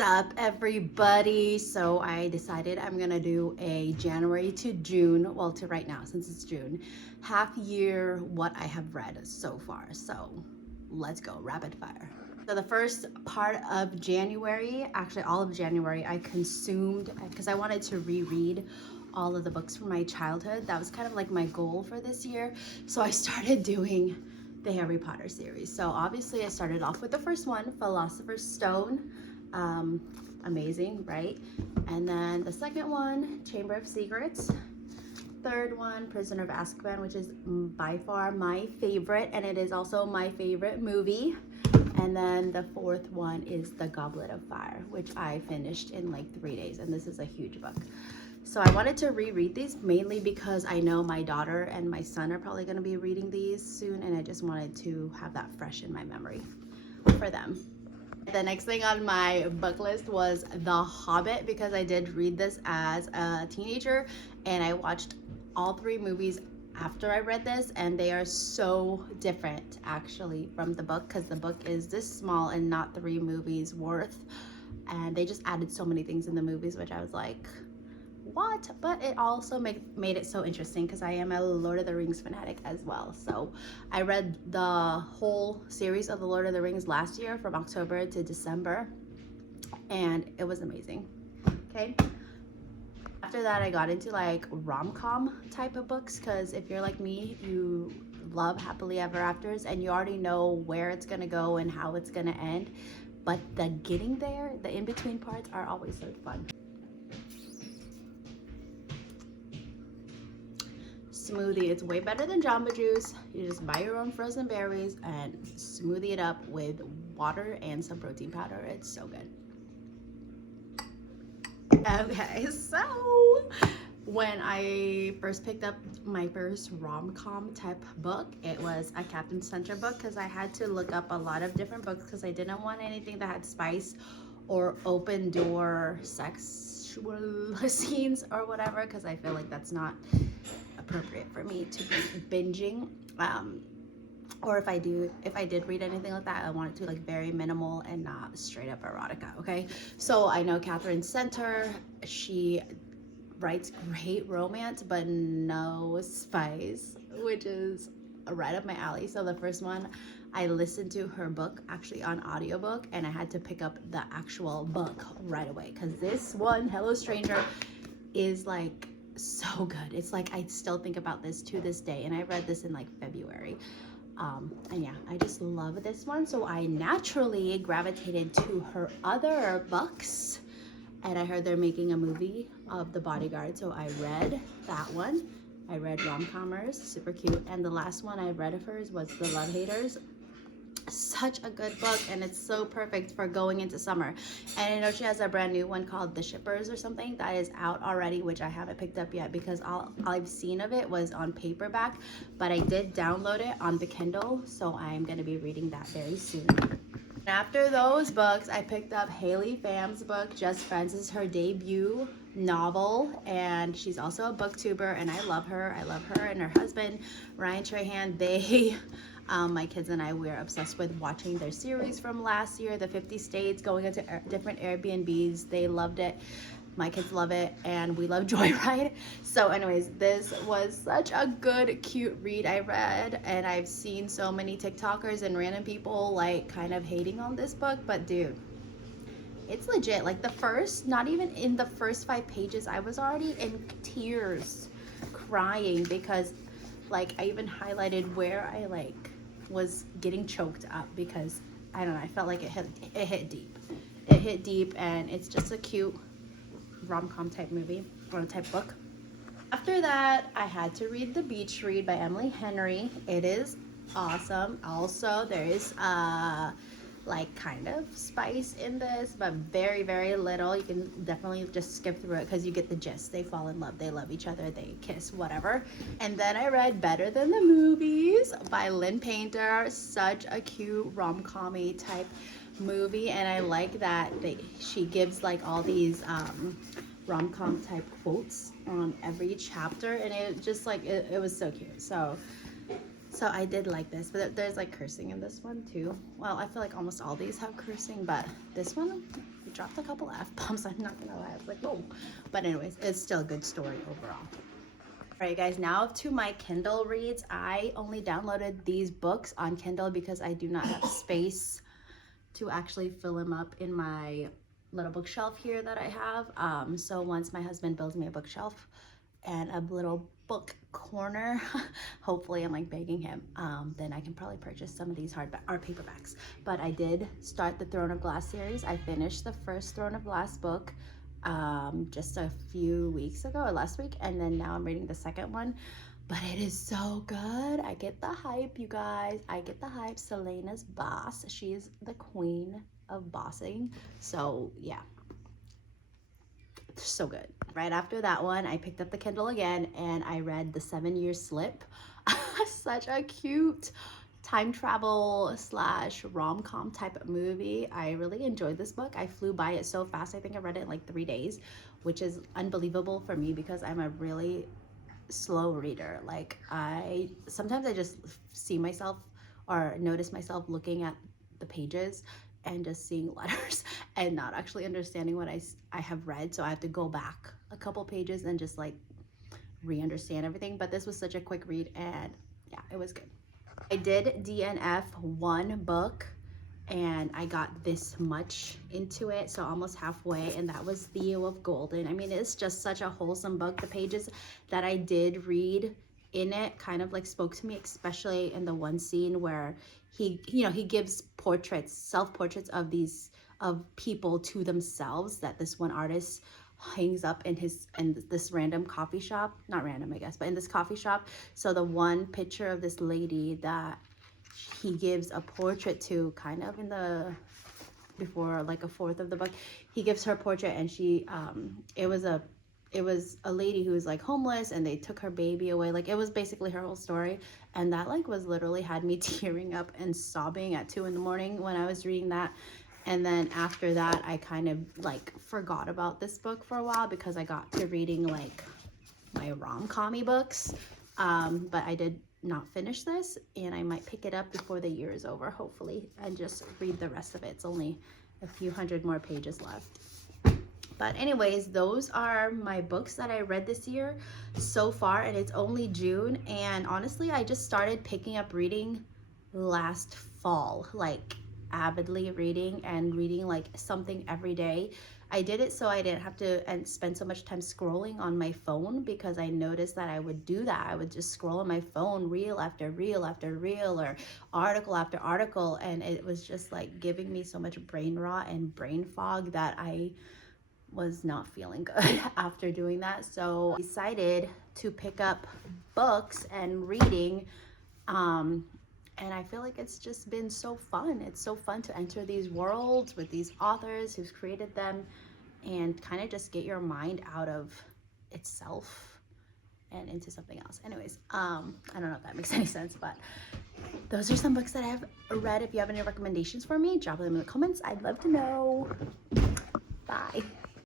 up, everybody? So I decided I'm gonna do a January to June, well, to right now since it's June, half year what I have read so far. So let's go rapid fire. So the first part of January, actually all of January, I consumed because I wanted to reread all of the books from my childhood. That was kind of like my goal for this year. So I started doing the Harry Potter series. So obviously I started off with the first one, Philosopher's Stone. Amazing, right? And then the second one, Chamber of Secrets. Third one, Prisoner of Azkaban, which is by far my favorite, and it is also my favorite movie. And then the fourth one is The Goblet of Fire, which I finished in like 3 days, and this is a huge book. So I wanted to reread these mainly because I know my daughter and my son are probably going to be reading these soon, and I just wanted to have that fresh in my memory for them. The next thing on my book list was The Hobbit, because I did read this as a teenager and I watched all 3 movies after I read this, and they are so different actually from the book, because the book is this small and not 3 movies worth, and they just added so many things in the movies which I was like, what? But it also made it so interesting because I am a Lord of the Rings fanatic as well. So I read the whole series of the Lord of the Rings last year from October to December, and it was amazing. Okay, after that I got into like rom-com type of books, because if you're like me, you love happily ever afters and you already know where it's gonna go and how it's gonna end, but the getting there, the in-between parts, are always so fun. Smoothie, it's way better than Jamba Juice. You just buy your own frozen berries and smoothie it up with water and some protein powder. It's so good. Okay, so when I first picked up my first rom-com type book, it was a Captain Center book, because I had to look up a lot of different books because I didn't want anything that had spice or open door sexual scenes or whatever, because I feel like that's not appropriate for me to be binging. Or if I did read anything like that, I want it to be like very minimal and not straight up erotica. Okay, so I know Catherine Center, she writes great romance but no spice, which is right up my alley. So the first one, I listened to her book actually on audiobook, and I had to pick up the actual book right away, because this one, Hello Stranger, is like so good. It's like I still think about this to this day, and I read this in like February. And yeah, I just love this one. So I naturally gravitated to her other books, and I heard they're making a movie of The Bodyguard, so I read that one. I read Rom-Commers, super cute, and the last one I read of hers was The Love Haters. Such a good book, and it's so perfect for going into summer. And I know she has a brand new one called The Shippers or something that is out already, which I haven't picked up yet because all I've seen of it was on paperback, but I did download it on the Kindle, so I'm going to be reading that very soon. After those books, I picked up Haley Pham's book, Just Friends. Is her debut novel, and she's also a booktuber, and I love her. I love her and her husband, Ryan Trahan. They, my kids and I, we're obsessed with watching their series from last year, the 50 States, going into different Airbnbs. They loved it. My kids love it, and we love Joyride. So anyways, this was such a good, cute read I read, and I've seen so many TikTokers and random people like kind of hating on this book, but dude, it's legit. Like the first, not even in the first 5 pages, I was already in tears, crying, because like I even highlighted where I like was getting choked up, because I don't know, I felt like it hit deep. It hit deep, and it's just a cute rom-com type movie or type book. After that, I had to read The Beach Read by Emily Henry. It is awesome. Also, there is like kind of spice in this, but very, very little. You can definitely just skip through it because you get the gist. They fall in love, they love each other, they kiss, whatever. And then I read Better Than the Movies by Lynn Painter. Such a cute rom-com-y type movie, and I like that she gives like all these rom-com type quotes on every chapter, and it just like it was so cute. So I did like this, but there's like cursing in this one too. Well, I feel like almost all these have cursing, but this one, It dropped a couple F-bombs, I'm not gonna lie. I was like, whoa. But anyways, it's still a good story overall. All right, guys, now to my Kindle reads. I only downloaded these books on Kindle because I do not have space to actually fill them up in my little bookshelf here that I have. So once my husband builds me a bookshelf and a little book corner, hopefully I'm like begging him, then I can probably purchase some of these paperbacks. But I did start the Throne of Glass series. I finished the first Throne of Glass book just a few weeks ago or last week, and then now I'm reading the second one. But it is so good. I get the hype, you guys. I get the hype. Celaena's boss. She is the queen of bossing. So yeah, so good. Right after that one, I picked up the Kindle again and I read The 7-Year Slip. Such a cute time travel / rom-com type of movie. I really enjoyed this book. I flew by it so fast. I think I read it in like 3 days, which is unbelievable for me because I'm a really slow reader. Like sometimes I just see myself or notice myself looking at the pages and just seeing letters and not actually understanding what I have read. So I have to go back a couple pages and just like re-understand everything. But this was such a quick read and yeah, it was good. I did DNF one book and I got this much into it, so almost halfway, and that was Theo of Golden. I mean, it's just such a wholesome book. The pages that I did read in it kind of like spoke to me, especially in the one scene where he gives portraits, self-portraits of people to themselves that this one artist hangs up in this random coffee shop. Not random, I guess, but in this coffee shop. So the one picture of this lady that he gives a portrait to, kind of in the before like a fourth of the book, he gives her portrait, and she it was a lady who was like homeless and they took her baby away. Like it was basically her whole story, and that like was literally had me tearing up and sobbing at 2 in the morning when I was reading that. And then after that, I kind of like forgot about this book for a while because I got to reading like my rom-com-y books. But I did not finish this, and I might pick it up before the year is over, hopefully, and just read the rest of it. It's only a few hundred more pages left. But anyways, those are my books that I read this year so far, and it's only June. And honestly, I just started picking up reading last fall, like avidly reading and reading like something every day. I did it so I didn't have to spend so much time scrolling on my phone, because I noticed that I would do that. I would just scroll on my phone, reel after reel after reel, or article after article, and it was just like giving me so much brain rot and brain fog that I was not feeling good after doing that. So I decided to pick up books and reading, and I feel like it's just been so fun. It's so fun to enter these worlds with these authors who's created them and kind of just get your mind out of itself and into something else. Anyways, I don't know if that makes any sense, but those are some books that I've read. If you have any recommendations for me, drop them in the comments. I'd love to know. Bye.